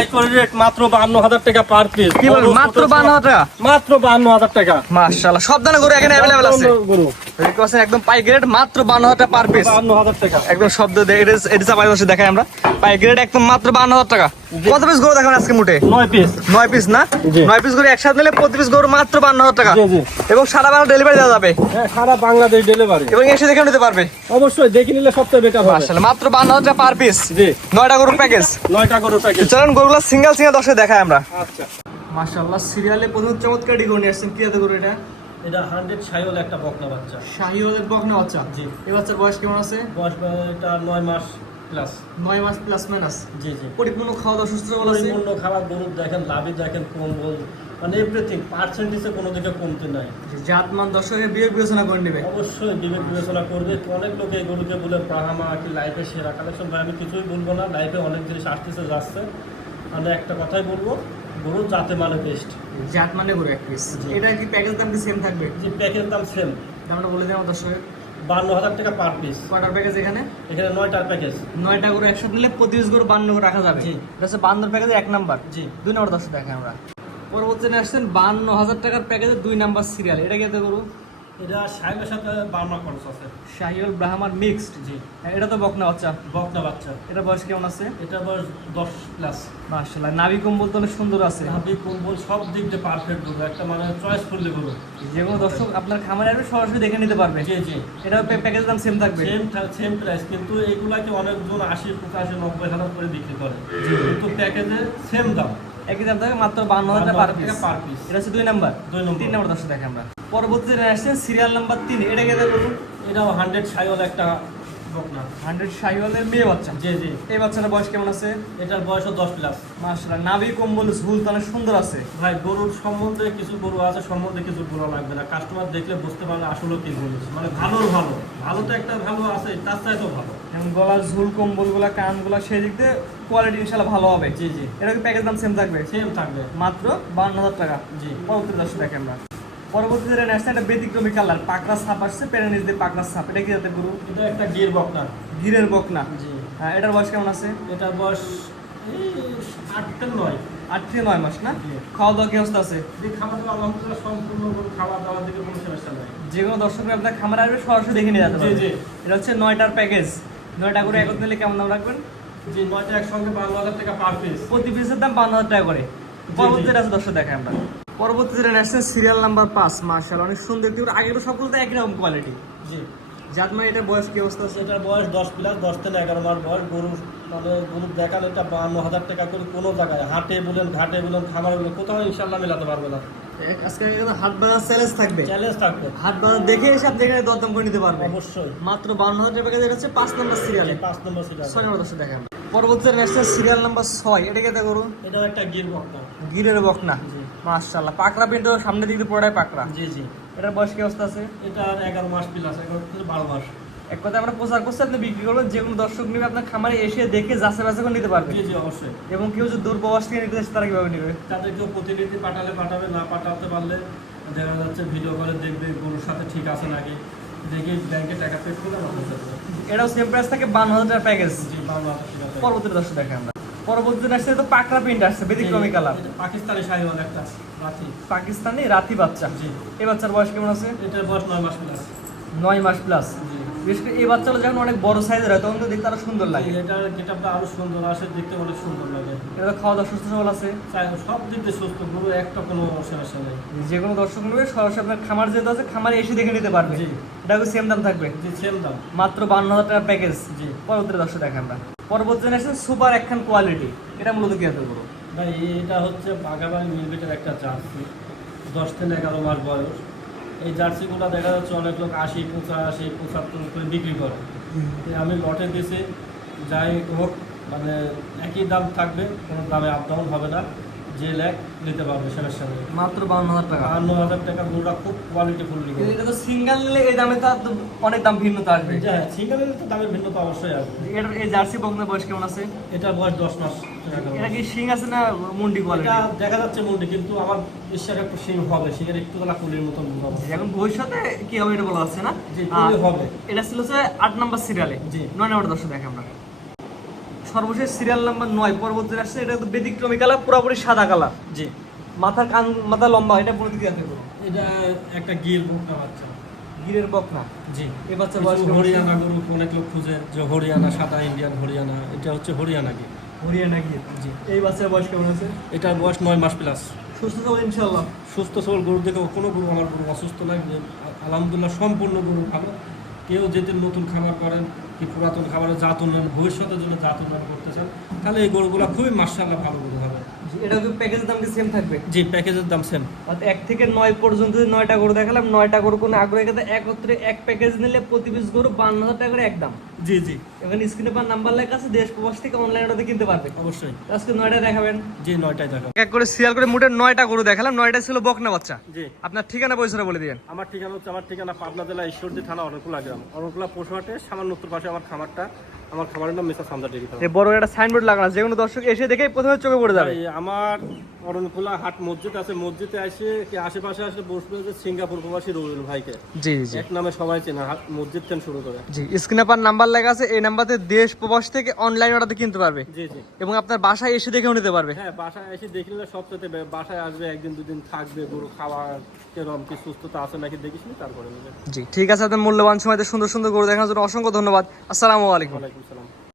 পাইকারি রেট মাত্র 52,000 টাকা পার পিস। কি বলেন মাত্র 52,000 টাকা? মাত্র 52,000 টাকা। মাশাআল্লাহ সব ধরনের গরু এখানে अवेलेबल আছে। গরু দেখতে একদম পাইকারি রেট মাত্র 52,000 টাকা পার পিস। 52,000 টাকা। একদম শব্দ এটা চাপাই বসে দেখাই আমরা। পাইকারি রেট একদম মাত্র 52,000 টাকা। কত পিস গরু দেখাবেন আজকে মোটে? 9 পিস। 9 পিস না? 9 পিস গরু একসাথে নিলে প্রতি পিস গরু মাত্র 52,000 টাকা। জি জি। এবং সারা বাংলা ডেলিভারি দেওয়া যাবে। হ্যাঁ, সারা বাংলাদেশ ডেলিভারি। এবং এসে দেখে নিতে পারবে। অবশ্যই দেখে নিলে সবচেয়ে বেটার হবে। মাশাআল্লাহ মাত্র 52,000 টাকা পার পিস। জি। 9টা গরুর প্যাকেজ। 9টা গরু প্যাকেজ। চলুন গরুগুলো সিঙ্গেল দর্শক দেখাই আমরা। আচ্ছা। মাশাআল্লাহ সিরিয়ালে প্রথম চমৎকার ডিগো নিয়ে আসছেন। কি এত গরু এটা? এটা 100 শাহিওয়াল একটা বকনা বাচ্চা। শাহিওয়ালের বকনা বাচ্চা। জি। এই বাচ্চার বয়স কেমন আছে? বয়স এটা 9 মাস প্লাস। 9 মাস প্লাস মাইনাস। জি জি। পরিপূর্ণ খাওয়া দাওয়া সুস্থ সবল আছে। পরিপূর্ণ খাবার গরু দেখেন, লাভি দেখেন, কম্বল মানে এভরিথিং পার্সেন্টেজে কোনো দিকে কমতি নাই। জাতমান দর্শকের বিবেক বিবেচনা করে নেবে। অবশ্যই বিবেক বিবেচনা করবে। অনেক লোকে এই গরুকে বলে ব্রাহ্মা কি লাইফে সেরা কালেকশন, ভাই আমি কিছুই বলবো না। লাইফে অনেক জিনিস আসতেছে যাচ্ছে, আমি একটা কথাই বলবো, গরু জাতে মানে বেস্ট। জাত মানে গরু এক পিস। এটা কি প্যাকেজ দাম কি সেম থাকবে? যে প্যাকেজ দাম সেম। দামটা বলে দিন আমার দর্শকের। 52,000 টাকা পার পিস। কয়টার প্যাকেজ এখানে? এখানে 9টার প্যাকেজ। 9টা গরু একসাথে নিলে প্রতি পিস গরু 52 করে রাখা যাবে। জি। এটা হচ্ছে 52 প্যাকেজের 1 নাম্বার। জি। 2 নাম্বার দর্শক দেখেন আমরা। পরবর্তী আসছেন 52,000 টাকার প্যাকেজের 2 নাম্বার সিরিয়াল। এটা কি এত গরু? এটা শাহিওয়ালের সাথে বার্মা খরচ আছে। শাহিওয়াল ব্রাহ্মার মিক্সড। জি। এটা তো বকনা বাচ্চা। বকনা বাচ্চা। এটা বয়স কেমন আছে? এটা বয়স 10 প্লাস। মাশাআল্লাহ নাভি কম্বল তো অনেক সুন্দর আছে। হাবি কম্বল সব দিক দিয়ে পারফেক্ট গরু, একটা মানে চয়েসফুল গরু। যে কোনো দর্শক আপনার খামারে আসবে সরাসরি দেখে নিতে পারবে। জি জি। এটা প্যাকেজের দাম সেম থাকবে। সেম প্রাইস, কিন্তু এইগুলাকে অনেকজন 80, 85, 90,000 করে বিক্রি করে। কিন্তু প্যাকেজে সেম দাম। একই দাম থাকবে মাত্র 52,000 টাকা পার পিস। Per piece. এটা হচ্ছে 2 নাম্বার। 2 নম্বর। 3 নাম্বার দর্শক দেখেন আমরা। পরবর্তীতে আসছেন সিরিয়াল নাম্বার 3। এটা কি দেখো? এটাও 100 শাহিওয়াল একটা বকনা। 100 শাহিওয়ালের মেয়ে বাচ্চা। জি জি। এই বাচ্চাটার বয়স কেমন আছে? এটার বয়সও 10 প্লাস। মাশাআল্লাহ নাভি কম্বল ঝুল তো অনেক সুন্দর আছে। ভাই গরুর সম্বন্ধে কিছু গরু আছে, সম্বন্ধে কিছু গরু লাগবে না, কাস্টমার দেখলে বুঝতে পারবে আসলে কি জিনিস। মানে ভালোর ভালো, ভালো তো একটা ভালো আছে, তার চাইতেও ভালো। যেমন গলার ঝুল কম্বলগুলা কানগুলা সেই দিক দিয়ে কোয়ালিটি ইনশাআল্লাহ ভালো হবে। জি জি। এটা কি প্যাকেজ দাম সেম থাকবে? সেম থাকবে। মাত্র 52,000 টাকা। জি। পরবর্তী দর্শক দেখেন আমরা। পরবর্তীতে আসছে একটা ব্যতিক্রমী কালার, পাকড়া ছাপ আসছে, পেটের নিচ দিয়ে পাকড়া ছাপ। এটা কি যাতে গরু? এটা একটা গির বকনা। গিরের বকনা। জি। হ্যাঁ, এটার বয়স কেমন আছে? এটার বয়স এই 8 থেকে 9। 8 থেকে 9 মাস না? জি। খাওয়া দাওয়া কি অবস্থা আছে? এই খাবার দাবার আলহামদুলিল্লাহ সম্পূর্ণ গরু খাওয়া দাওয়ার দিকে কোনো সমস্যা নেই। যে কোনো দর্শকরা আপনার খামারে আসবে সরাসরি দেখে নিয়ে যেতে জি পারবে। জি। এটা হচ্ছে 9টার প্যাকেজ। 9টা করে একত্রে নিলে কেমন দাম রাখবেন? জি, 9টা একসঙ্গে 52,000 টাকা পার পিস। প্রতি পিসের দাম 52,000 টাকা করে। পরবর্তীতে আছে দর্শক দেখেন আমরা। পরবর্তীতে আসছে সিরিয়াল নাম্বার 5। মাশাআল্লাহ অনেক সুন্দর একটি গরু। আগের সবগুলো তো একই রকম কোয়ালিটি। জি। জাত মানে এটার বয়স কি অবস্থা আছে? এটার বয়স 10 প্লাস, 10 থেকে 11 মাস বয়স। গরু মানে গরু দেখালে এটা 52,000 টাকা করে কোনো জায়গায় হাটে বলেন, ঘাটে বলেন, খামারে বলেন, কোথাও ইনশাল্লাহ মেলাতে পারবে না। আজকে হাট বাজার চ্যালেঞ্জ থাকবে। চ্যালেঞ্জ থাকবে। হাট বাজার দেখে এসে আপনি এখানে দরদাম করে নিতে পারবেন। অবশ্যই। মাত্র 52,000 টাকা প্যাকেজ। এটা হচ্ছে 5 নম্বর সিরিয়ালে। 5 নম্বর সিরিয়াল। 6 নম্বর দর্শক দেখেন। পরবর্তীতে আসছে সিরিয়াল নাম্বার 6। এটা কি দেখো? এটাও একটা গির বকনা। গিরের বকনা। জি। মাশাআল্লাহ পাকড়া প্রিন্ট সামনের দিক দিয়ে পুরোটাই পাকড়া। জি জি। এটার বয়স কি অবস্থা আছে? এটার 11 মাস প্লাস, 11 থেকে 12 মাস। এক কথা আমরা প্রচার করছি, আপনি বিক্রি করবেন। যে কোনো দর্শক নিবে আপনার খামারে এসে দেখে যাচাই বাছাই করে নিতে পারবে। জি জি অবশ্যই। এবং কেউ যদি দূর প্রবাস থেকে নিতে চায় তারা কিভাবে নেবে? তাদের কেউ প্রতিনিধি পাঠালে পাঠাবে, না পাঠাতে পারলে দেখা যাচ্ছে ভিডিও কলে দেখবে গরুর সাথে ঠিক আছে নাকি, দেখে ব্যাংকে টাকা পে করে আমাদের সাথে। এটাও সেম প্রাইস থাকে 52,000 টাকা প্যাকেজ। জি, 52,000 টাকা। পরবর্তী দর্শক দেখেন আমরা। পরবর্তীতে আসছে তো পাকড়া প্রিন্ট আসছে, ব্যতিক্রমী কালার। এটা পাকিস্তানি শাহিওয়াল একটা রাতি। পাকিস্তানি রাতি বাচ্চা। জি। এই বাচ্চার বয়স কেমন আছে? এটার বয়স 9 মাস প্লাস। 9 মাস প্লাস। জি। বিশেষ করে এই বাচ্চাগুলো যখন অনেক বড় সাইজের হয় তখন তো দেখতে আরো সুন্দর লাগে। এটার গেটআপটা আরো সুন্দর আসে, দেখতে অনেক সুন্দর লাগে। এটা তো খাওয়া দাওয়া সুস্থ সবল আছে। সব দিক দিয়ে সুস্থ গরু, একটা কোনো সমস্যা নেই। যে কোনো দর্শক নেবে সরাসরি আপনার খামার যেতে আছে, খামারে এসে দেখে নিতে পারবে। জি। এটা সেম দাম থাকবে। জি, সেম দাম। মাত্র 52,000 টাকা প্যাকেজ। জি। পরবর্তী দর্শক দেখেন আমরা। পরবর্তী জেনারেশন সুপার একখান কোয়ালিটি। এটা মূলত কি এত বড়? ভাই এটা হচ্ছে বাঘাবাড়ি মিলবেটের একটা জার্সি, 10 থেকে 11 মাস বয়স। এই জার্সিগুলো দেখা যাচ্ছে অনেক লোক 80, 85, 75 করে বিক্রি করে। আমি লটে দিয়েছি, যাই হোক মানে একই দাম থাকবে, কোনো দামে আপ ডাউন হবে না। যে ল্যাক নিতে পারবে সমস্যা নেই। মাত্র 52,000 টাকা। 52,000 টাকা গরুটা খুব কোয়ালিটিফুল নিবে। এটা তো সিঙ্গেল নিলে এই দামে তো আর তো অনেক দাম ভিন্নতা আসবে। হ্যাঁ, সিঙ্গেলের তো দামের ভিন্নতা অবশ্যই আসবে। এটার এই জার্সি বকনার বয়স কেমন আছে? এটা বয়স 10 মাস। এটা কি শিং আছে না মুন্ডি কোয়ালিটি? এটা দেখা যাচ্ছে মুন্ডি, কিন্তু আমার বিশ্বাস একটু সিং হবে, সিংয়ের একটু গলা কুলির মতন হবে। এখন ভবিষ্যতে কি হবে এটা বলা যাচ্ছে না। জি, কুলি হবে। এটা ছিল হচ্ছে 8 নম্বর সিরিয়ালে। জি। 9 নম্বর দর্শক দেখেন আমরা। সর্বশেষ সিরিয়াল নাম্বার 9 পরবর্তী আসছে, এটা তো ব্যতিক্রমী কালার, পুরোপুরি সাদা কালার। জি। মাথার কান, মাথা লম্বা, এটা পুরো দিকে আছে পুরো। এটা একটা গির বকনা বাচ্চা। গিরের বকনা। জি। এই বাচ্চা কিছু বয়স কেমন? হরিয়ানা গরু অনেক লোক খুঁজে, যে হরিয়ানা সাদা ইন্ডিয়ান হরিয়ানা, এটা হচ্ছে হরিয়ানা গির। হরিয়ানা গির। জি। এই বাচ্চার বয়স কেমন আছে? এটার বয়স 9 মাস প্লাস। সুস্থ তো ইনশাআল্লাহ। সুস্থ সবল গরু দেখে কোনো গরু আমার গরু অসুস্থ নয়। আলহামদুলিল্লাহ সম্পূর্ণ গরু ভালো। কেউ যদি নতুন খামার করেন কি পুরাতন খাবারের জাত উন্নয়ন, ভবিষ্যতের জন্য জাত উন্নয়ন করতে চান, তাহলে এই গরুগুলো খুবই মাশাআল্লাহ ভালো গরু হবে। এটা কি প্যাকেজের দাম কি সেম থাকবে? জি, প্যাকেজের দাম সেম। অর্থাৎ 1 থেকে 9 পর্যন্ত 9টা গরু দেখালাম, 9টা গরু কোনো আগ্রহী ক্ষেত্রে একত্রে এক প্যাকেজ নিলে প্রতি পিস গরু 52,000 টাকা করে একদম। জি জি, এখানে স্ক্রিনে পার নাম্বার লেখা আছে, দেশ প্রবাস থেকে অনলাইনে ওটাতে কিনতে পারবে। অবশ্যই। আজকে 9টা দেখাবেন। জি, 9টাই দেখো। এক করে সিরিয়াল করে মোটে 9টা গরু দেখালাম, 9টা ছিল বকনা বাচ্চা। জি। আপনার ঠিকানা পয়সাটা বলে দিবেন। আমার ঠিকানা পাবনা জেলা ঈশ্বরদী থানা অরণকুলা গ্রাম, অরণকুলা পশুহাটে সামান্য উত্তর পাশে আমার খামারটা। আমার খামারের নাম মেসার সামদা ডেইরি ফার্ম। এই বড় একটা সাইনবোর্ড লাগানো আছে, যে কোনো দর্শক এসে দেখেই প্রথমে চোখে পড়ে যাবে। আমার অরণকুলা হাট মসজিদ আছে, মসজিদে এসে কি আশেপাশে আসলে বসবে যে সিঙ্গাপুর প্রবাসী রবিউল ভাইকে, জি জি এক নামে সবাই চেনে, মসজিদ থেকে শুরু করে। জি, স্ক্রিনে পার নাম্বার লেখা আছে, এই নাম্বারে দেশ প্রবাস থেকে অনলাইন অর্ডারতে কিনতে পারবে। জি জি। এবং আপনার বাসায় এসে দেখেও নিতে পারবে। হ্যাঁ, বাসায় এসে দেখলে সবচেয়ে বাসায় আসবে, একদিন দুদিন থাকবে, গরু খাওয়ার কিরকম কি সুস্থতা আছে নাকি দেখিস নি, তারপরে নেবে। জি ঠিক আছে, আপনার মূল্যবান সময়তে সুন্দর সুন্দর গরু দেখানোর জন্য অসংখ্য ধন্যবাদ। আসসালামু আলাইকুম। ওয়ালাইকুম সালাম।